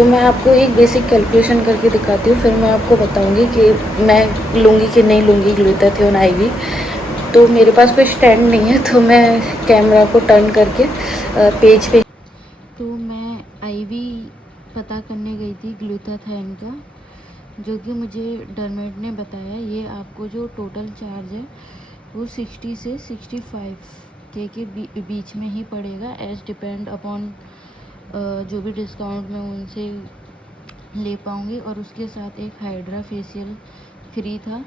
तो मैं आपको एक बेसिक कैलकुलेशन करके दिखाती हूँ, फिर मैं आपको बताऊँगी कि मैं लूँगी कि नहीं लूँगी ग्लूटाथियोन आईवी। तो मेरे पास कोई स्टैंड नहीं है, तो मैं कैमरा को टर्न करके पेज पे तो मैं आईवी पता करने गई थी ग्लूटाथियोन का, जो कि मुझे डरमेट ने बताया ये आपको जो टोटल चार्ज है वो 60 से 65 के बीच में ही पड़ेगा, एज डिपेंड अपॉन जो भी डिस्काउंट मैं उनसे ले पाऊँगी। और उसके साथ एक हाइड्रा फेशियल फ्री था।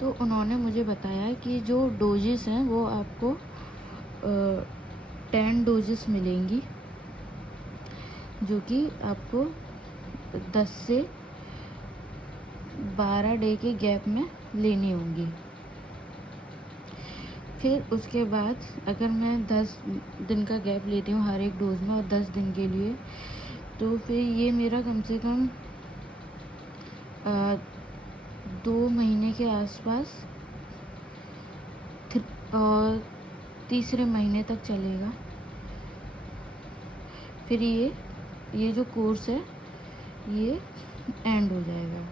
तो उन्होंने मुझे बताया कि जो डोजेस हैं वो आपको 10 डोजेस मिलेंगी, जो कि आपको 10 से 12 डे के गैप में लेनी होंगी। फिर उसके बाद अगर मैं 10 दिन का गैप लेती हूँ हर एक डोज में और 10 दिन के लिए, तो फिर ये मेरा कम से कम 2 महीने के आसपास और तीसरे महीने तक चलेगा। फिर ये जो कोर्स है ये एंड हो जाएगा।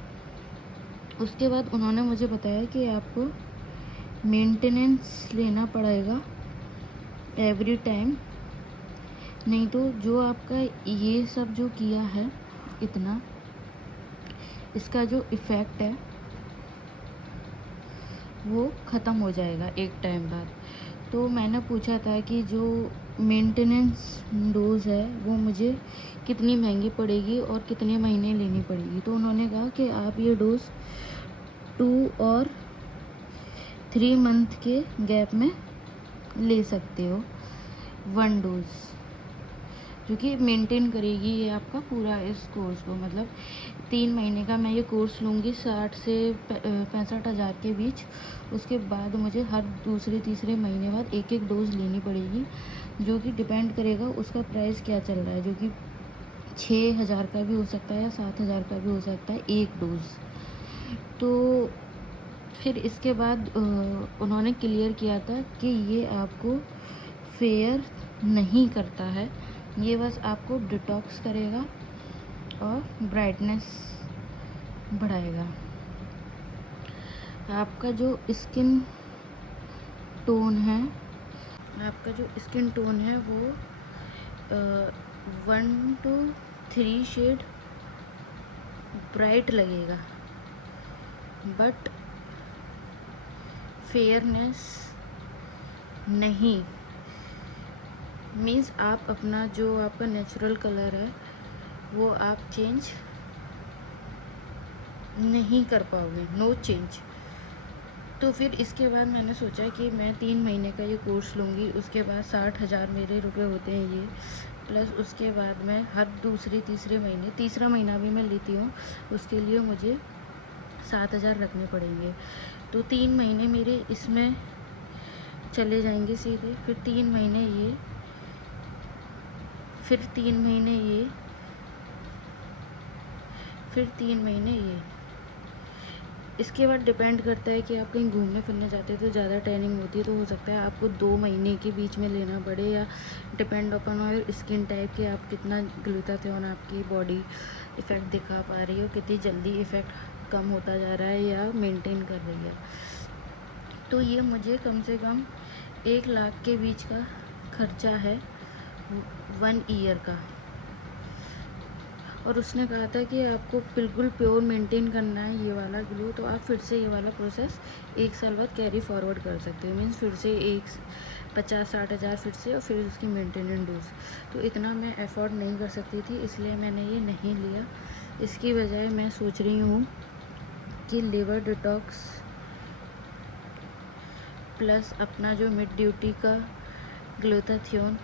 उसके बाद उन्होंने मुझे बताया कि आपको मेंटेनेंस लेना पड़ेगा एवरी टाइम, नहीं तो जो आपका ये सब जो किया है इतना, इसका जो इफ़ेक्ट है वो ख़त्म हो जाएगा एक टाइम बाद। तो मैंने पूछा था कि जो मेंटेनेंस डोज़ है वो मुझे कितनी महंगी पड़ेगी और कितने महीने लेनी पड़ेगी। तो उन्होंने कहा कि आप ये डोज़ 2 और 3 मंथ के गैप में ले सकते हो, 1 डोज़, जो कि मेंटेन करेगी ये आपका पूरा इस कोर्स को। मतलब 3 महीने का मैं ये कोर्स लूँगी 60 से 65 हज़ार के बीच। उसके बाद मुझे हर दूसरे तीसरे महीने बाद एक एक डोज़ लेनी पड़ेगी, जो कि डिपेंड करेगा उसका प्राइस क्या चल रहा है, जो कि 6,000 का भी हो सकता है या 7,000 का भी हो सकता है एक डोज़। तो फिर इसके बाद उन्होंने क्लियर किया था कि ये आपको फेयर नहीं करता है, ये बस आपको डिटॉक्स करेगा और ब्राइटनेस बढ़ाएगा। आपका जो स्किन टोन है वो 1 to 3 शेड ब्राइट लगेगा, बट फेयरनेस नहीं। मीन्स आप अपना जो आपका नेचुरल कलर है वो आप चेंज नहीं कर पाओगे, नो चेंज। तो फिर इसके बाद मैंने सोचा कि मैं 3 महीने का ये कोर्स लूँगी। उसके बाद 60,000 मेरे रुपए होते हैं ये, प्लस उसके बाद मैं हर दूसरे तीसरे महीने, तीसरा महीना भी मैं लेती हूँ, उसके लिए मुझे 7,000 रखने पड़ेंगे। तो 3 महीने मेरे इसमें चले जाएंगे सीधे, फिर 3 महीने ये, फिर 3 महीने ये, फिर 3 महीने ये। इसके बाद डिपेंड करता है कि आप कहीं घूमने फिरने जाते हैं तो ज़्यादा टैनिंग होती है, तो हो सकता है आपको 2 महीने के बीच में लेना पड़े, या डिपेंड अपॉन और स्किन टाइप के आप कितना ग्लूटाथियोन आपकी बॉडी इफ़ेक्ट दिखा पा रही हो, कितनी जल्दी इफ़ेक्ट कम होता जा रहा है या मेंटेन कर रही है। तो ये मुझे कम से कम 1 लाख के बीच का खर्चा है 1 ईयर का। और उसने कहा था कि आपको बिल्कुल प्योर मेंटेन करना है ये वाला ग्लो, तो आप फिर से ये वाला प्रोसेस 1 साल बाद कैरी फॉरवर्ड कर सकते हो। मीन्स फिर से 50-60 हज़ार फिर से, और फिर उसकी मेंटेनेंस डोज। तो इतना मैं अफोर्ड नहीं कर सकती थी, इसलिए मैंने ये नहीं लिया। इसकी बजाय मैं सोच रही हूँ कि लिवर डिटॉक्स प्लस अपना जो मिड ड्यूटी का ग्लूटाथियोन,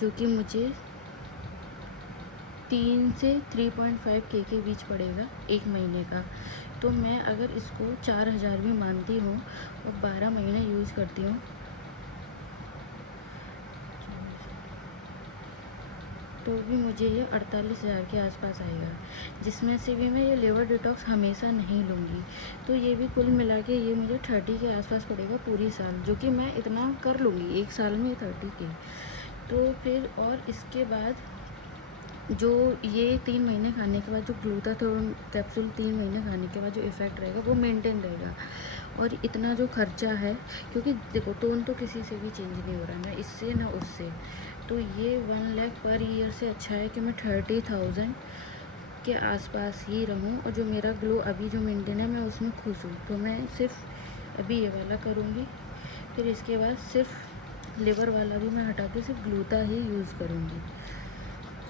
जो कि मुझे 3 से 3.5 के बीच पड़ेगा 1 महीने का। तो मैं अगर इसको 4,000 भी मानती हूँ और 12 महीने यूज़ करती हूँ, तो भी मुझे ये 48,000 के आसपास आएगा, जिसमें से भी मैं ये लिवर डिटॉक्स हमेशा नहीं लूँगी। तो ये भी कुल मिला के ये मुझे 30 के आसपास पड़ेगा पूरी साल, जो कि मैं इतना कर लूँगी 1 साल में 30 के। तो फिर और इसके बाद जो ये 3 महीने खाने के बाद जो ग्लूटाथियोन कैप्सूल 3 महीने खाने के बाद जो इफ़ेक्ट रहेगा वो मेंटेन रहेगा। और इतना जो खर्चा है, क्योंकि देखो टोन तो किसी से भी चेंज नहीं हो रहा, ना इससे ना उससे, तो ये 1 लाख पर ईयर से अच्छा है कि मैं 30,000 के आसपास ही रहूं। और जो मेरा ग्लो अभी जो मेंटेन है मैं उसमें खुश हूँ। तो मैं सिर्फ अभी ये वाला करूँगी, फिर इसके बाद सिर्फ लिवर वाला भी मैं हटा के सिर्फ ग्लूटा ही यूज़ करूँगी।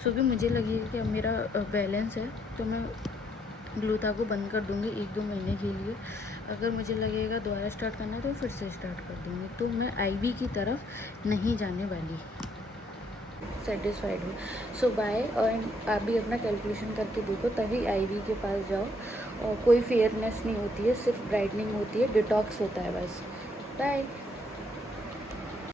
सो भी मुझे लगेगा कि अब मेरा बैलेंस है, तो मैं ग्लूटा को बंद कर दूँगी 1-2 महीने के लिए। अगर मुझे लगेगा दोबारा स्टार्ट करना है तो फिर से स्टार्ट कर दूँगी। तो मैं आईवी की तरफ नहीं जाने वाली। सेटिस्फाइड हूँ। सो बाय। और आप भी अपना कैलकुलेशन करके देखो, तभी आईवी के पास जाओ। और कोई फेयरनेस नहीं होती है, सिर्फ ब्राइटनिंग होती है, डिटॉक्स होता है बस। बाय।